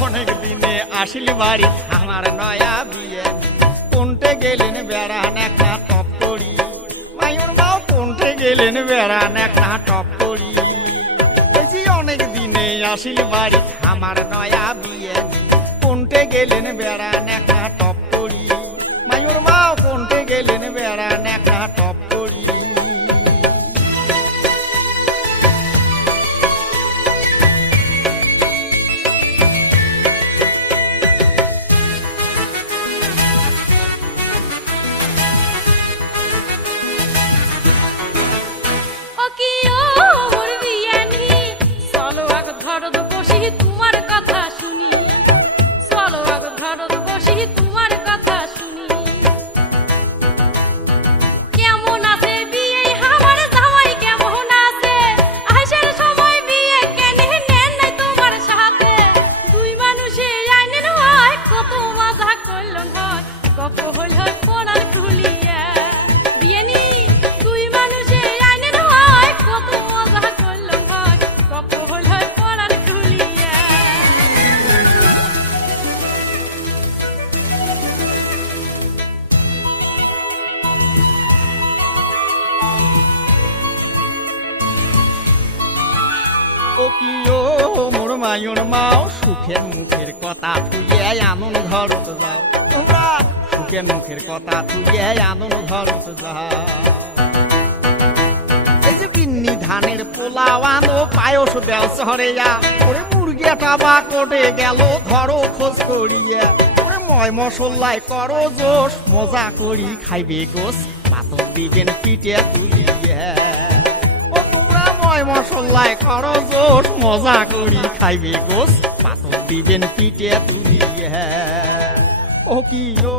অনেক দিনে আসিল বাড়ি আমার নয়া বিয়ে কোনটে গেলেন বেড়ান একটা টপ করি মায়ুর মাও কোনটে গেলেন বেড়ান একটা টপ করি অনেক দিনে আসিল বাড়ি আমার নয়া বিয়ে কোনটে গেলেন বেড়ান একটা টপ করি মায়ুর মাও কোনটে গেলেন বেড়ান একটা টপ করি ও কি ও মোর মায়ুর মাও সুখের মুখের কথা থুইয়ে আনন ঘরত যাও তোমরা সুখের মুখের কথা থুইয়ে আনন ঘরত যাও এই যে বিন্নি ধানের পোলাও আনো পায়স দেও শহরেয়া ওরে মুরগিটা বা কোটে গেল ধরো খোঁজ করিয়া ওরে ময় মশলাই করো জোশ মজা করি খাইবে গোস পাতর দিবেন পিঠে তুলিয়া মশলাই করো জোশ মজা করি খাইবে গোস পাতর দিবেন পিঠে তুলিয়া ও কি ও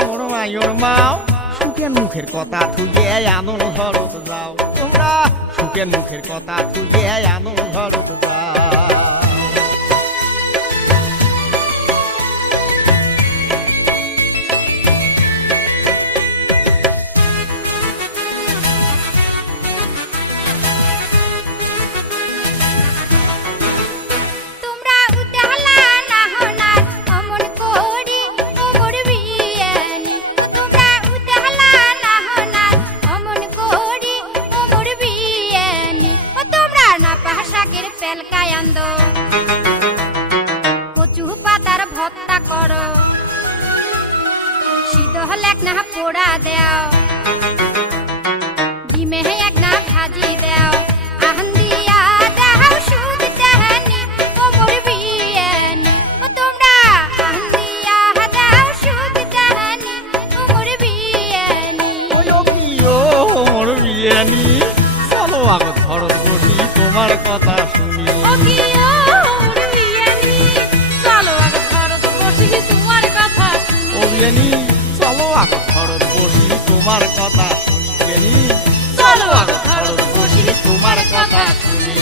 মোর মায়ুর মাও সুখের মুখের কথা থুইয়ে আনন ঘরত যাও তোমরা সুখের মুখের কথা থুইয়ে আনন ঘরত যাও কচু পাতার ভর্তা করো সিদ্ধ হলে এক না পোড়া দেও ডিমে এক না ভাজি দেও আহান দিয়া দেও সুদ দেহানি ও মোর বিয়ানি ও তোমরা আহান দিয়া দেও সুদ দেহানি ও মোর বিয়ানি ও কি ও মোর বিয়ানি চলো আগত ঘরত বসি তোমার কথা শুনি ও কি ও মোর বিয়ানি চলো আগত ঘরত বসি তোমার কথা শুনি ও বিয়ানি চলো আগত ঘরত বসি তোমার কথা শুনি বিয়ানি চলো আগত ঘরত বসি তোমার কথা শুনি